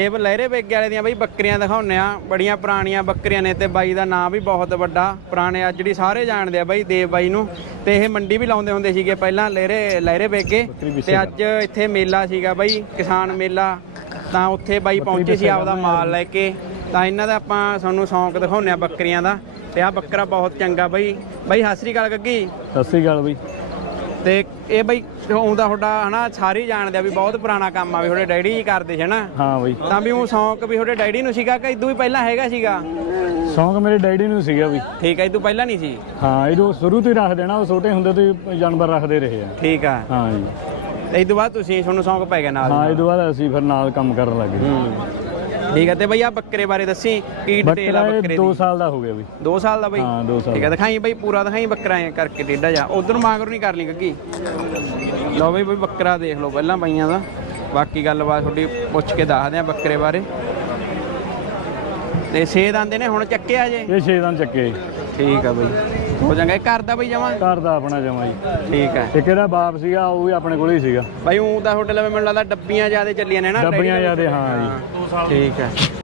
ਇਹ ਲਹਿਰੇ ਬੇਗੇ ਵਾਲੇ ਦੀਆਂ ਬਈ ਬੱਕਰੀਆਂ ਦਿਖਾਉਂਦੇ ਆ ਬੜੀਆਂ ਪੁਰਾਣੀਆਂ ਬੱਕਰੀਆਂ ਨੇ ਤੇ ਬਾਈ ਦਾ ਨਾਮ ਵੀ ਬਹੁਤ ਵੱਡਾ। ਪੁਰਾਣੇ ਅੱਜ ਜਿਹੜੀ ਸਾਰੇ ਜਾਣਦੇ ਆ ਬਾਈ ਦੇਵ ਬਾਈ ਨੂੰ। ਤੇ ਇਹ ਮੰਡੀ ਵੀ ਲਾਉਂਦੇ ਹੁੰਦੇ ਸੀਗੇ ਪਹਿਲਾਂ ਲਹਿਰੇ ਲਹਿਰੇ ਬੇਗੇ ਤੇ ਅੱਜ ਇੱਥੇ ਮੇਲਾ ਸੀਗਾ ਬਾਈ ਕਿਸਾਨ ਮੇਲਾ। ਤਾਂ ਉੱਥੇ ਬਾਈ ਪਹੁੰਚੇ ਸੀ ਆਪਦਾ ਮਾਲ ਲੈ ਕੇ। ਤਾਂ ਇਹਨਾਂ ਦਾ ਆਪਾਂ ਤੁਹਾਨੂੰ ਸ਼ੌਂਕ ਦਿਖਾਉਂਦੇ ਆ ਬੱਕਰੀਆਂ ਦਾ। ਤੇ ਆ ਬੱਕਰਾ ਬਹੁਤ ਚੰਗਾ ਬਾਈ। ਬਾਈ ਸਤਿ ਸ੍ਰੀ ਅਕਾਲ ਗੱਗੀ। ਸਤਿ ਸ੍ਰੀ ਅਕਾਲ ਬਈ। ਤੇ ਇਹ ਬਈ ਆਉਂਦਾ ਤੁਹਾਡਾ ਹਨਾ ਸਾਰੇ ਹੀ ਜਾਣਦੇ ਆ ਵੀ ਬਹੁਤ ਪੁਰਾਣਾ ਕੰਮ ਆ ਵੀ ਤੁਹਾਡੇ ਡੈਡੀ ਜੀ ਕਰਦੇ ਸੀ ਹਨਾ। ਹਾਂ ਬਈ। ਤਾਂ ਵੀ ਉਹ ਸ਼ੌਂਕ ਵੀ ਤੁਹਾਡੇ ਡੈਡੀ ਨੂੰ ਸੀਗਾ ਕਿ ਇਦੋਂ ਵੀ ਪਹਿਲਾਂ ਹੈਗਾ ਸੀਗਾ? ਸ਼ੌਂਕ ਮੇਰੇ ਡੈਡੀ ਨੂੰ ਸੀਗਾ ਬਈ। ਠੀਕ ਹੈ ਇਦੋਂ ਪਹਿਲਾਂ ਨਹੀਂ ਸੀ? ਹਾਂ ਇਹਨੂੰ ਸ਼ੁਰੂ ਤੋਂ ਹੀ ਰੱਖ ਦੇਣਾ ਉਹ ਛੋਟੇ ਹੁੰਦੇ ਤੋਂ ਹੀ ਜਾਨਵਰ ਰੱਖਦੇ ਰਹੇ ਆ। ਠੀਕ ਆ। ਹਾਂ ਜੀ। ਤੇ ਇਦੋਂ ਬਾਅਦ ਤੁਸੀਂ ਤੁਹਾਨੂੰ ਸ਼ੌਂਕ ਪੈ ਗਿਆ ਨਾਲ? ਹਾਂ ਇਹ ਤੋਂ ਬਾਅਦ ਅਸੀਂ ਫਿਰ ਨਾਲ ਕੰਮ ਕਰਨ ਲੱਗੇ ਹੂੰ। ਠੀਕ ਹੈ ਤੇ ਬਈ ਆ ਬੱਕਰੇ ਬਾਰੇ ਦੱਸੀ ਕੀ ਡਿਟੇਲ ਆ ਬੱਕਰਾ ਦੀ 2 ਸਾਲ ਦਾ ਹੋ ਗਿਆ ਬਈ। 2 ਸਾਲ ਦਾ ਬਈ? ਹਾਂ 2 ਸਾਲ ਠੀਕ ਹੈ ਦਿਖਾਈ ਬਈ ਪੂਰਾ ਦਿਖਾਈ ਬੱਕਰਾ ਐ ਕਰਕੇ ਟੇਡਾ ਜਾ ਉਧਰ ਮਾਂਗਰ ਨਹੀਂ ਕਰਨੀ ਗੱਗੀ। ਲਓ ਬਈ ਬਈ ਬੱਕਰਾ ਦੇਖ ਲਓ ਪਹਿਲਾਂ ਬਾਈਆਂ ਦਾ। ਬਾਕੀ ਗੱਲਬਾਤ ਤੁਹਾਡੀ ਪੁੱਛ ਕੇ ਦੱਸਦੇ ਆ ਬੱਕਰੇ ਬਾਰੇ। ਤੇ ਛੇ ਦੰਦੇ ਨੇ ਹੁਣ ਚੱਕਿਆ ਜੇ? ਇਹ 6 ਦਿਨ ਚੱਕੇ। ਠੀਕ ਆ ਬਈ। ਹੋ ਜਾਂਗਾ ਇਹ ਘਰ ਦਾ ਬਈ ਜਮਾ? ਘਰ ਦਾ ਆਪਣਾ ਜਮਾ ਜੀ। ਠੀਕ ਹੈ ਇੱਕ ਇਹਦਾ ਬਾਪ ਸੀਗਾ ਉਹ ਵੀ ਆਪਣੇ ਕੋਲ ਹੀ ਸੀਗਾ। ਬਾਈ ਉਹ ਤਾਂ ਹੋਟਲ ਵਿੱਚ ਮੈਨੂੰ ਲੱਗਦਾ ਡੱਬੀਆਂ ਜ਼ਿਆਦਾ ਚੱਲੀਆਂ ਨੇ ਨਾ ਡੱਬੀਆਂ ਜ਼ਿਆਦੇ, ਹਾਂ ਜੀ। ਠੀਕ ਹੈ